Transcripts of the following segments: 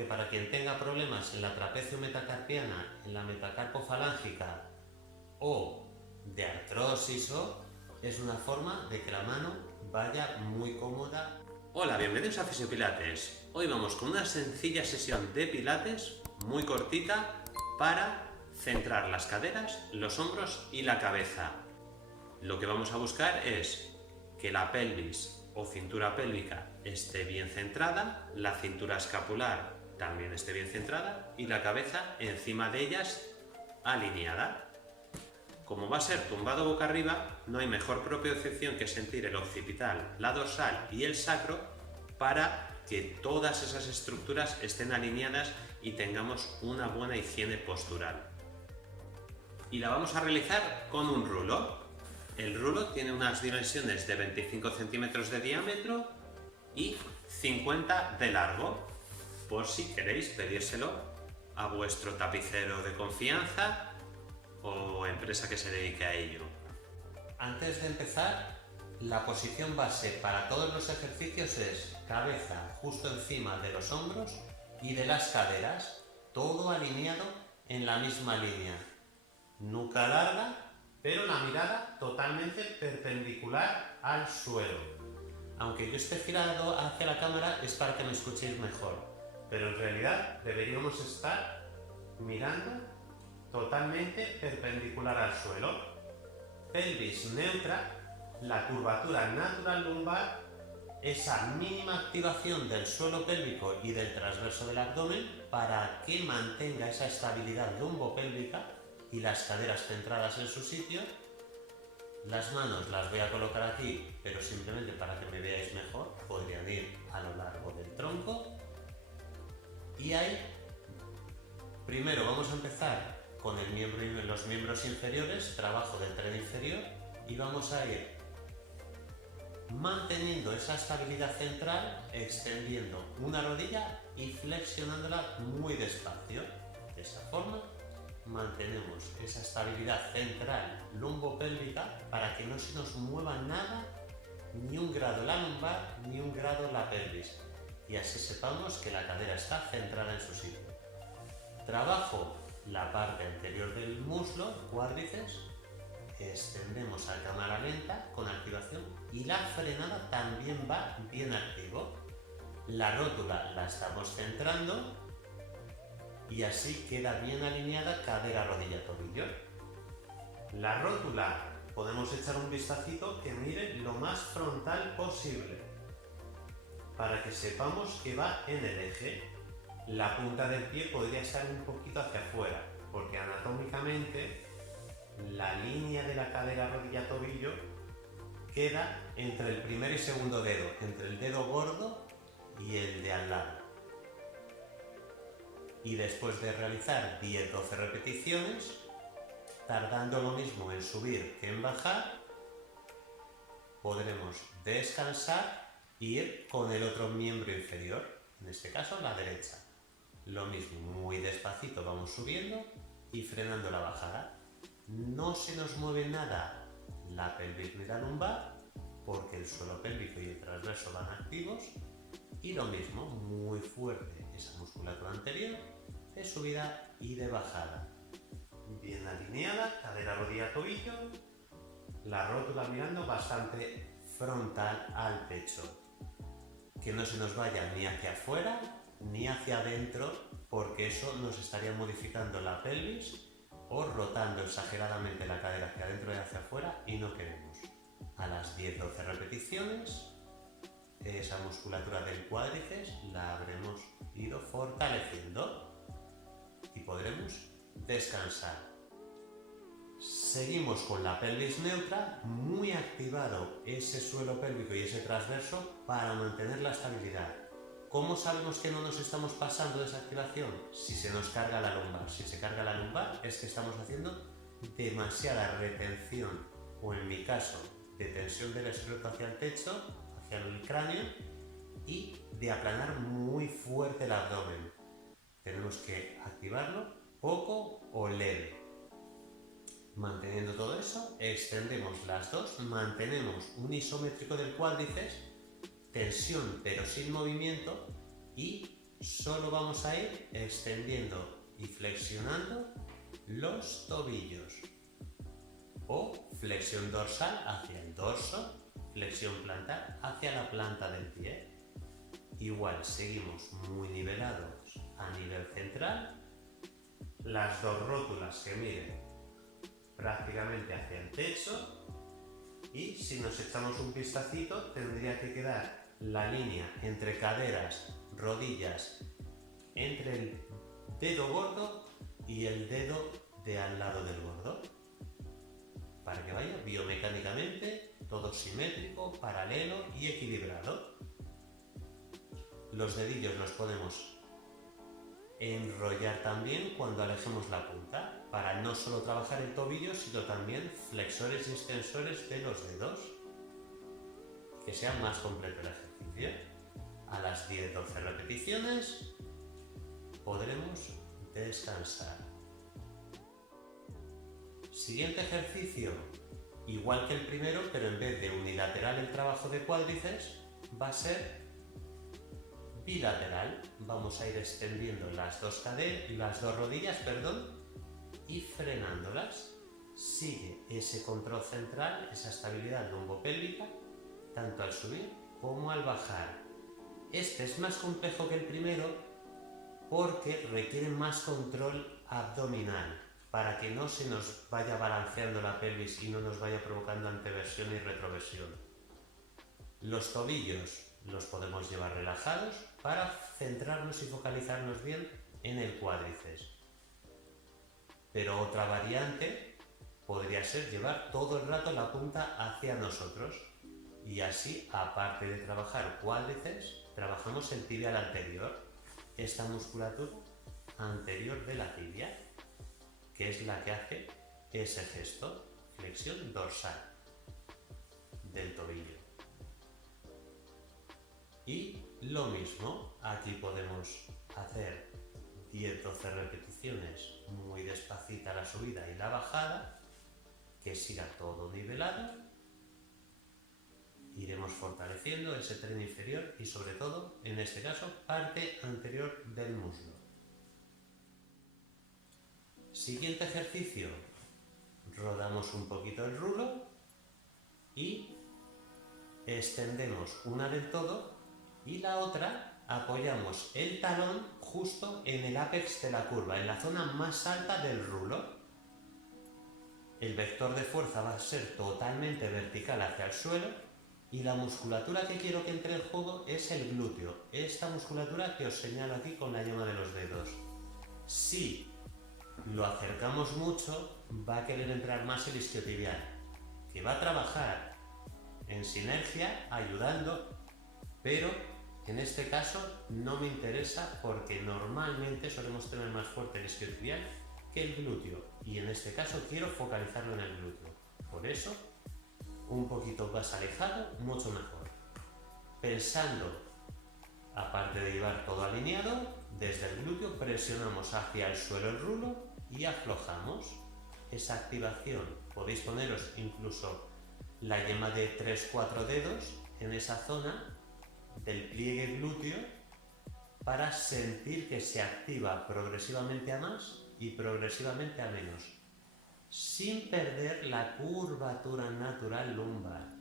porque para quien tenga problemas en la trapecio metacarpiana, en la metacarpofalángica o de artrosis es una forma de que la mano vaya muy cómoda. Hola, bienvenidos a Fisiopilates. Hoy vamos con una sencilla sesión de pilates muy cortita para centrar las caderas, los hombros y la cabeza. Lo que vamos a buscar es que la pelvis o cintura pélvica esté bien centrada, la cintura escapular también esté bien centrada y la cabeza encima de ellas alineada. Como va a ser tumbado boca arriba, no hay mejor propiocepción que sentir el occipital, la dorsal y el sacro para que todas esas estructuras estén alineadas y tengamos una buena higiene postural. Y la vamos a realizar con un rulo. El rulo tiene unas dimensiones de 25 centímetros de diámetro y 50 de largo, por si queréis pedírselo a vuestro tapicero de confianza o empresa que se dedique a ello. Antes de empezar, la posición base para todos los ejercicios es cabeza justo encima de los hombros y de las caderas, todo alineado en la misma línea. Nuca larga, pero la mirada totalmente perpendicular al suelo. Aunque yo esté girado hacia la cámara es para que me escuchéis mejor, pero en realidad deberíamos estar mirando totalmente perpendicular al suelo. Pelvis neutra, la curvatura natural lumbar, esa mínima activación del suelo pélvico y del transverso del abdomen para que mantenga esa estabilidad lumbopélvica y las caderas centradas en su sitio. Las manos las voy a colocar aquí, pero simplemente para que me veáis mejor, podrían ir a lo largo del tronco. Y ahí, primero vamos a empezar con los miembros inferiores, trabajo del tren inferior, y vamos a ir manteniendo esa estabilidad central, extendiendo una rodilla y flexionándola muy despacio. De esa forma mantenemos esa estabilidad central lumbopélvica para que no se nos mueva nada, ni un grado la lumbar ni un grado la pelvis, y así sepamos que la cadera está centrada en su sitio. Trabajo la parte anterior del muslo, cuádriceps, extendemos a cámara lenta con activación y la frenada también va bien activo. La rótula la estamos centrando y así queda bien alineada cadera, rodilla, tobillo. La rótula podemos echar un vistacito que mire lo más frontal posible para que sepamos que va en el eje. La punta del pie podría estar un poquito hacia afuera porque anatómicamente la línea de la cadera, rodilla, tobillo queda entre el primer y segundo dedo, entre el dedo gordo y el de al lado. Y después de realizar 10-12 repeticiones, tardando lo mismo en subir que en bajar, podremos descansar e ir con el otro miembro inferior, en este caso la derecha. Lo mismo, muy despacito vamos subiendo y frenando la bajada. No se nos mueve nada la pelvis ni la lumbar porque el suelo pélvico y el transverso van activos. Y lo mismo, muy fuerte esa musculatura anterior de subida y de bajada. Bien alineada, cadera, rodilla, tobillo, la rótula mirando bastante frontal al pecho. Que no se nos vaya ni hacia afuera ni hacia adentro porque eso nos estaría modificando la pelvis o rotando exageradamente la cadera hacia adentro y hacia afuera y no queremos. A las 10-12 repeticiones, esa musculatura del cuádriceps la habremos ido fortaleciendo y podremos descansar. Seguimos con la pelvis neutra, muy activado ese suelo pélvico y ese transverso para mantener la estabilidad. ¿Cómo sabemos que no nos estamos pasando de esa activación? Si se nos carga la lumbar. Si se carga la lumbar es que estamos haciendo demasiada retención, o en mi caso, de tensión del escroto hacia el techo, hacia el cráneo, y de aplanar muy fuerte el abdomen. Tenemos que activarlo poco o leve. Manteniendo todo eso, extendemos las dos, mantenemos un isométrico del cuádriceps, tensión pero sin movimiento, y solo vamos a ir extendiendo y flexionando los tobillos, o flexión dorsal hacia el dorso, flexión plantar hacia la planta del pie. Igual seguimos muy nivelados a nivel central, las dos rótulas que miden prácticamente hacia el techo, y si nos echamos un vistacito tendría que quedar la línea entre caderas, rodillas, entre el dedo gordo y el dedo de al lado del gordo, para que vaya biomecánicamente todo simétrico, paralelo y equilibrado. Los dedillos los podemos enrollar también cuando alejemos la punta, para no solo trabajar el tobillo, sino también flexores y extensores de los dedos, que sea más completo el ejercicio. A las 10-12 repeticiones podremos descansar. Siguiente ejercicio, igual que el primero, pero en vez de unilateral el trabajo de cuádriceps, va a ser bilateral. Vamos a ir extendiendo las dos rodillas, y frenándolas. Sigue ese control central, esa estabilidad lumbopélvica, tanto al subir como al bajar. Este es más complejo que el primero porque requiere más control abdominal, para que no se nos vaya balanceando la pelvis y no nos vaya provocando anteversión y retroversión. Los tobillos los podemos llevar relajados para centrarnos y focalizarnos bien en el cuádriceps. Pero otra variante podría ser llevar todo el rato la punta hacia nosotros, y así, aparte de trabajar cuádriceps, trabajamos el tibial anterior, esta musculatura anterior de la tibia, que es la que hace ese gesto, flexión dorsal del tobillo. Y lo mismo, aquí podemos hacer 10-12 repeticiones muy despacita la subida y la bajada, que siga todo nivelado. Iremos fortaleciendo ese tren inferior y sobre todo, en este caso, parte anterior del muslo. Siguiente ejercicio, rodamos un poquito el rulo y extendemos una del todo y la otra apoyamos el talón justo en el ápex de la curva, en la zona más alta del rulo. El vector de fuerza va a ser totalmente vertical hacia el suelo y la musculatura que quiero que entre en juego es el glúteo, esta musculatura que os señalo aquí con la yema de los dedos. Si lo acercamos mucho, va a querer entrar más el isquiotibial, que va a trabajar en sinergia, ayudando, pero en este caso no me interesa porque normalmente solemos tener más fuerte el isquiotibial que el glúteo, y en este caso quiero focalizarlo en el glúteo. Por eso, un poquito más alejado, mucho mejor. Pensando, aparte de llevar todo alineado, desde el glúteo presionamos hacia el suelo el rulo y aflojamos. Esa activación, podéis poneros incluso la yema de 3-4 dedos en esa zona del pliegue glúteo para sentir que se activa progresivamente a más y progresivamente a menos, sin perder la curvatura natural lumbar,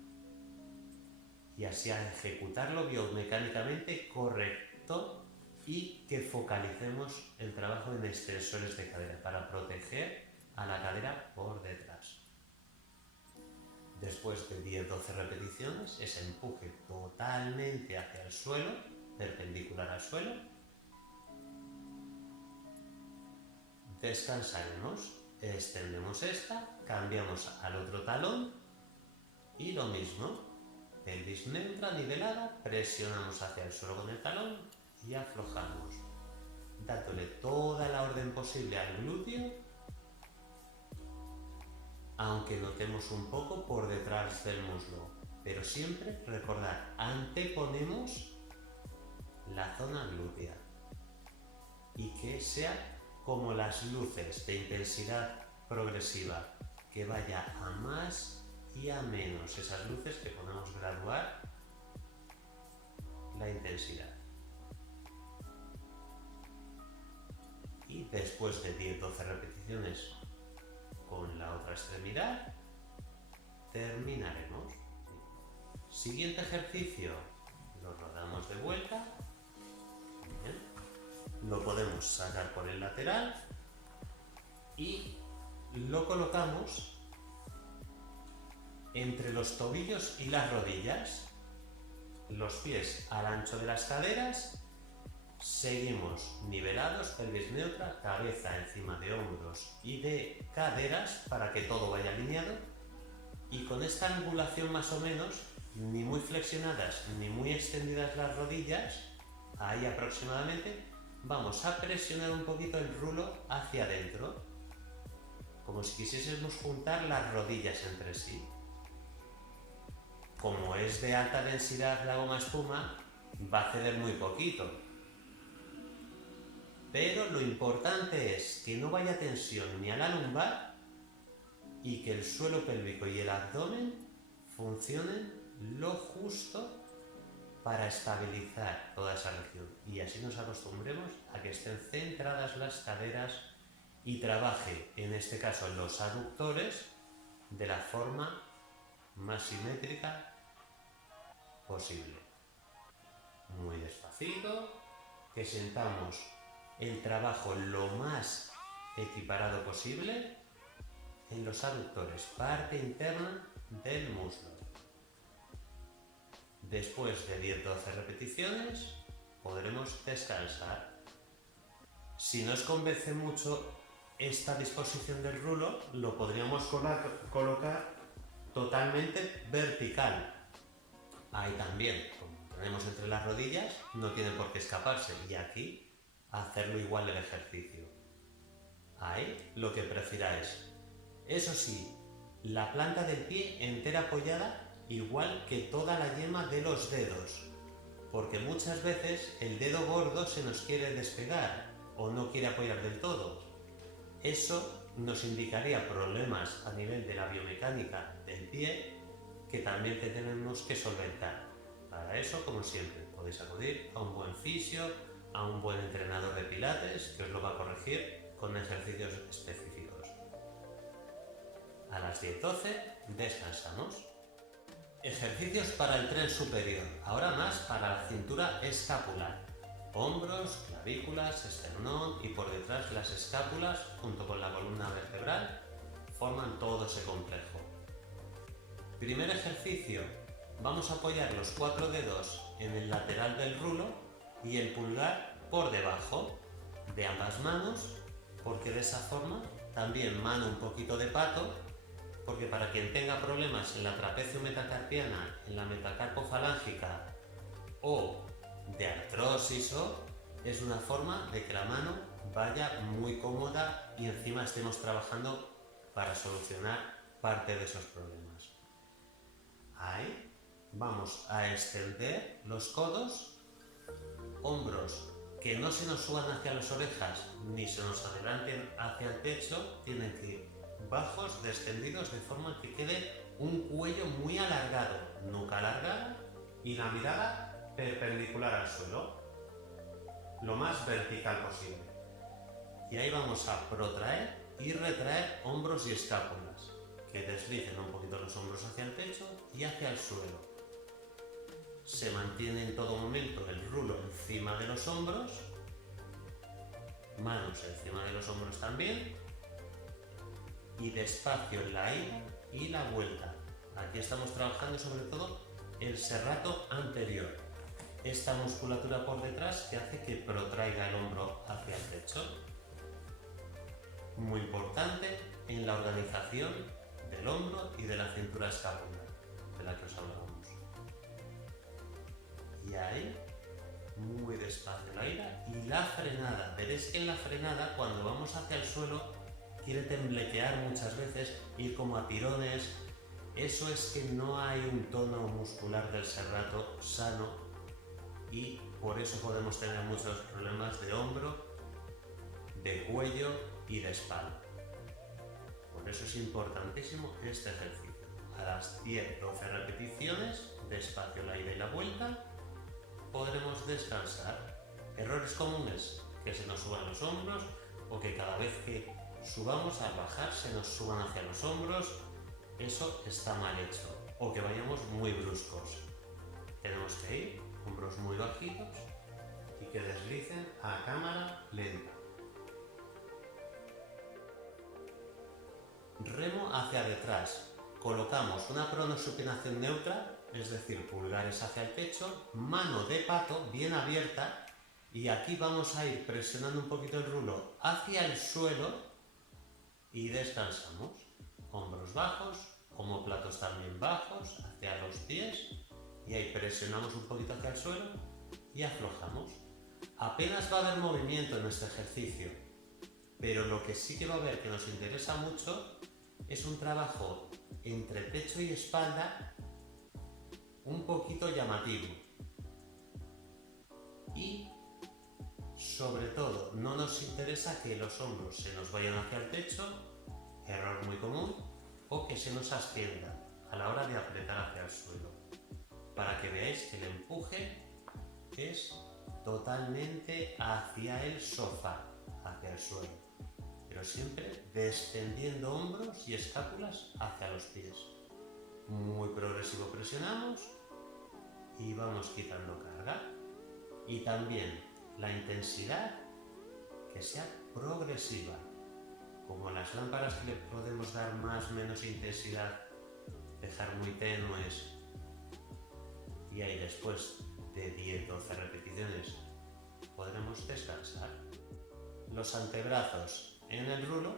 y así a ejecutarlo biomecánicamente correcto y que focalicemos el trabajo en extensores de cadera para proteger a la cadera por detrás. Después de 10-12 repeticiones, ese empuje totalmente hacia el suelo, perpendicular al suelo. Descansaremos, extendemos esta, cambiamos al otro talón y lo mismo, pelvis neutra nivelada, presionamos hacia el suelo con el talón y aflojamos, dándole toda la orden posible al glúteo, aunque notemos un poco por detrás del muslo, pero siempre recordad, anteponemos la zona glútea y que sea como las luces de intensidad progresiva, que vaya a más y a menos, esas luces que podemos graduar la intensidad. después de 10-12 repeticiones con la otra extremidad, terminaremos. Siguiente ejercicio, lo rodamos de vuelta. Bien. Lo podemos sacar por el lateral y lo colocamos entre los tobillos y las rodillas, los pies al ancho de las caderas, seguimos nivelados, pelvis neutra, cabeza encima de hombros y de caderas para que todo vaya alineado, y con esta angulación más o menos, ni muy flexionadas ni muy extendidas las rodillas, ahí aproximadamente, vamos a presionar un poquito el rulo hacia adentro, como si quisiésemos juntar las rodillas entre sí. Como es de alta densidad la goma espuma, va a ceder muy poquito. Pero lo importante es que no vaya tensión ni a la lumbar y que el suelo pélvico y el abdomen funcionen lo justo para estabilizar toda esa región. Y así nos acostumbremos a que estén centradas las caderas y trabaje, en este caso, los aductores de la forma más simétrica posible. Muy despacito, que sentamos el trabajo lo más equiparado posible en los aductores, parte interna del muslo. Después de 10-12 repeticiones podremos descansar. Si no os convence mucho esta disposición del rulo, lo podríamos colocar totalmente vertical. Ahí también, como tenemos entre las rodillas, no tiene por qué escaparse, y aquí hacerlo igual el ejercicio. Ahí lo que prefiráis. Eso sí, la planta del pie entera apoyada, igual que toda la yema de los dedos, porque muchas veces el dedo gordo se nos quiere despegar o no quiere apoyar del todo. Eso nos indicaría problemas a nivel de la biomecánica del pie que también tenemos que solventar. Para eso, como siempre, podéis acudir a un buen fisio, a un buen entrenador de pilates que os lo va a corregir con ejercicios específicos. A las 10-12 descansamos. Ejercicios para el tren superior, ahora más para la cintura escapular. Hombros, clavículas, esternón y por detrás las escápulas junto con la columna vertebral forman todo ese complejo. Primer ejercicio, vamos a apoyar los 4 dedos en el lateral del rulo y el pulgar por debajo de ambas manos, porque de esa forma también mano un poquito de pato, porque para quien tenga problemas en la trapecio metacarpiana, en la metacarpofalángica o de artrosis es una forma de que la mano vaya muy cómoda y encima estemos trabajando para solucionar parte de esos problemas. Ahí vamos a extender los codos, hombros que no se nos suban hacia las orejas ni se nos adelanten hacia el techo, tienen que ir bajos, descendidos, de forma que quede un cuello muy alargado, nuca alargada y la mirada perpendicular al suelo, lo más vertical posible. Y ahí vamos a protraer y retraer hombros y escápulas, que deslicen un poquito los hombros hacia el pecho y hacia el suelo. Se mantiene en todo momento el rulo encima de los hombros, manos encima de los hombros también, y despacio en la ida y la vuelta. Aquí estamos trabajando sobre todo el serrato anterior, esta musculatura por detrás que hace que protraiga el hombro hacia el pecho. Muy importante en la organización del hombro y de la cintura escapular, de la que os hablábamos. Y ahí, muy despacio la ida y la frenada. Veréis que en la frenada, cuando vamos hacia el suelo, quiere temblequear muchas veces, ir como a tirones. Eso es que no hay un tono muscular del serrato sano y por eso podemos tener muchos problemas de hombro, de cuello y de espalda. Por eso es importantísimo este ejercicio. A las 10-12 repeticiones, despacio la ida y la vuelta, podremos descansar. Errores comunes, que se nos suban los hombros, o que cada vez que subamos al bajar se nos suban hacia los hombros. Eso está mal hecho, o que vayamos muy bruscos. Tenemos que ir hombros muy bajitos y que deslicen a cámara lenta. Remo hacia detrás. Colocamos una pronosupinación neutra, es decir, pulgares hacia el pecho, mano de pato bien abierta, y aquí vamos a ir presionando un poquito el rulo hacia el suelo y descansamos. Hombros bajos, omóplatos también bajos, hacia los pies, y ahí presionamos un poquito hacia el suelo y aflojamos. Apenas va a haber movimiento en este ejercicio, pero lo que sí que va a haber que nos interesa mucho es un trabajo entre pecho y espalda un poquito llamativo. Y sobre todo no nos interesa que los hombros se nos vayan hacia el pecho, error muy común, o que se nos asciendan a la hora de apretar hacia el suelo, para que veáis que el empuje es totalmente hacia el sofá, hacia el suelo, pero siempre descendiendo hombros y escápulas hacia los pies. Muy progresivo presionamos y vamos quitando carga, y también la intensidad que sea progresiva, como las lámparas que le podemos dar más o menos intensidad, dejar muy tenues, y ahí después de 10-12 repeticiones podremos descansar. Los antebrazos en el rulo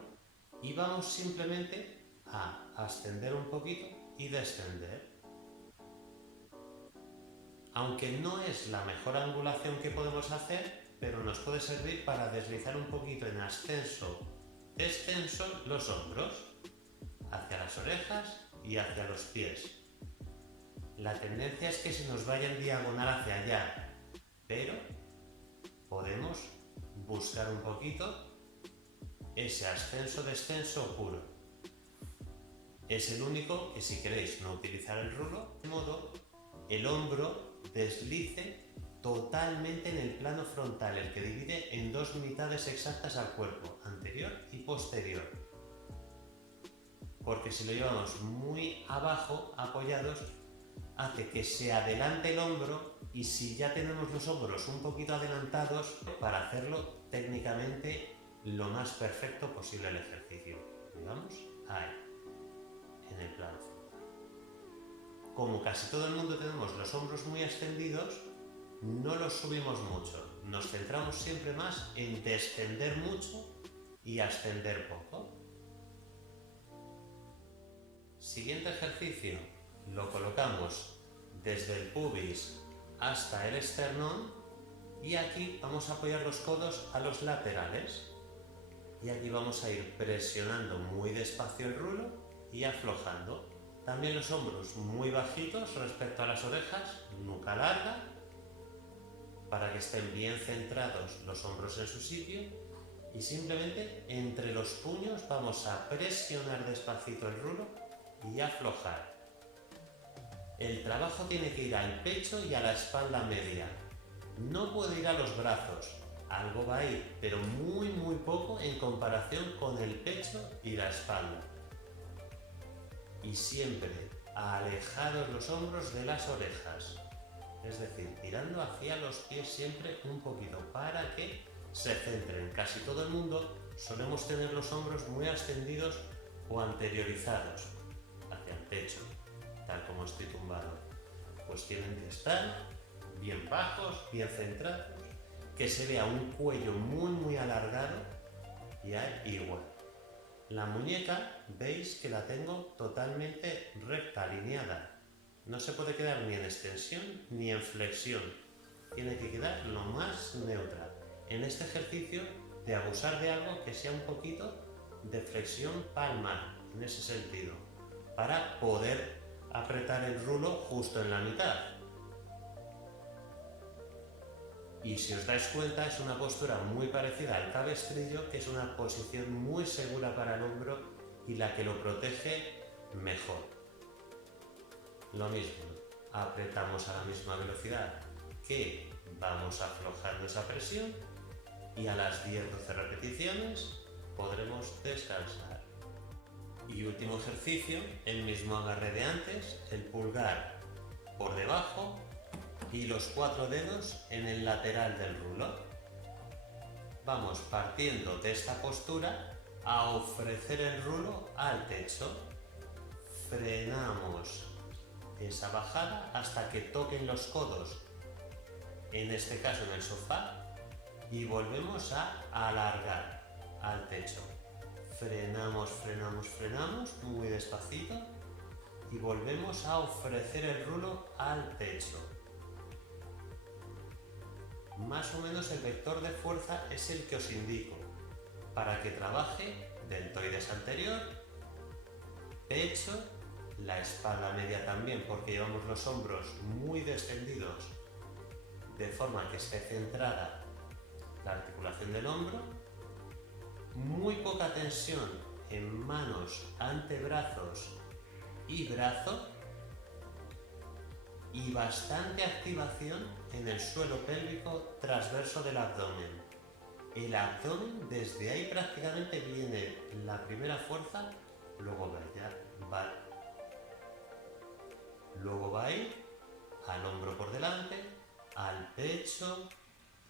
y vamos simplemente a ascender un poquito y descender. Aunque no es la mejor angulación que podemos hacer, pero nos puede servir para deslizar un poquito en ascenso, descenso los hombros hacia las orejas y hacia los pies. La tendencia es que se nos vaya en diagonal hacia allá, pero podemos buscar un poquito ese ascenso-descenso puro. Es el único que, si queréis no utilizar el rulo, de modo el hombro deslice totalmente en el plano frontal, el que divide en dos mitades exactas al cuerpo, anterior y posterior. Porque si lo llevamos muy abajo, apoyados, hace que se adelante el hombro, y si ya tenemos los hombros un poquito adelantados, para hacerlo técnicamente lo más perfecto posible el ejercicio. Digamos, ahí, en el plano frontal. Como casi todo el mundo tenemos los hombros muy extendidos, no los subimos mucho. Nos centramos siempre más en descender mucho y ascender poco. Siguiente ejercicio, lo colocamos desde el pubis hasta el esternón, y aquí vamos a apoyar los codos a los laterales, y aquí vamos a ir presionando muy despacio el rulo y aflojando. También los hombros muy bajitos respecto a las orejas, nuca larga, para que estén bien centrados los hombros en su sitio, y simplemente entre los puños vamos a presionar despacito el rulo y aflojar. El trabajo tiene que ir al pecho y a la espalda media. No puede ir a los brazos. Algo va a ir, pero muy poco en comparación con el pecho y la espalda. Y siempre alejados los hombros de las orejas. Es decir, tirando hacia los pies siempre un poquito para que se centren. Casi todo el mundo solemos tener los hombros muy ascendidos o anteriorizados hacia el pecho, tal como estoy tumbado. Pues tienen que estar bien bajos, bien centrados, que se vea un cuello muy alargado, y ahí igual. La muñeca, veis que la tengo totalmente recta, alineada. No se puede quedar ni en extensión ni en flexión. Tiene que quedar lo más neutra. En este ejercicio, de abusar de algo que sea un poquito de flexión palmar, en ese sentido, para poder apretar el rulo justo en la mitad. Y si os dais cuenta, es una postura muy parecida al cabestrillo, que es una posición muy segura para el hombro y la que lo protege mejor. Lo mismo, apretamos a la misma velocidad que vamos aflojando esa presión y a las 10-12 repeticiones podremos descansar. Y último ejercicio, el mismo agarre de antes, el pulgar por debajo y los 4 dedos en el lateral del rulo. Vamos partiendo de esta postura a ofrecer el rulo al techo. Frenamos esa bajada hasta que toquen los codos, en este caso en el sofá, y volvemos a alargar al techo. Frenamos, frenamos, frenamos muy despacito y volvemos a ofrecer el rulo al techo. Más o menos el vector de fuerza es el que os indico para que trabaje deltoides anterior, pecho, la espalda media también, porque llevamos los hombros muy descendidos de forma que esté centrada la articulación del hombro, muy poca tensión en manos, antebrazos y brazo y bastante activación en el suelo pélvico transverso del abdomen. El abdomen, desde ahí prácticamente viene la primera fuerza, luego va a ir al hombro por delante, al pecho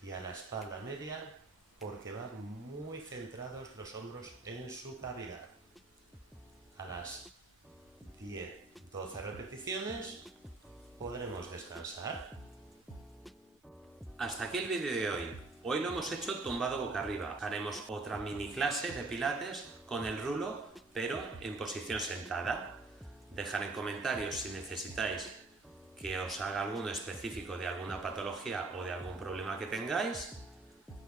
y a la espalda media, porque van muy centrados los hombros en su cavidad. A las 10-12 repeticiones podremos descansar. Hasta aquí el vídeo de hoy. Hoy lo hemos hecho tumbado boca arriba. Haremos otra mini clase de pilates con el rulo, pero en posición sentada. Dejad en comentarios si necesitáis que os haga alguno específico de alguna patología o de algún problema que tengáis.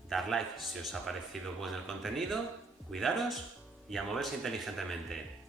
Dar like si os ha parecido bueno el contenido. Cuidaros y a moverse inteligentemente.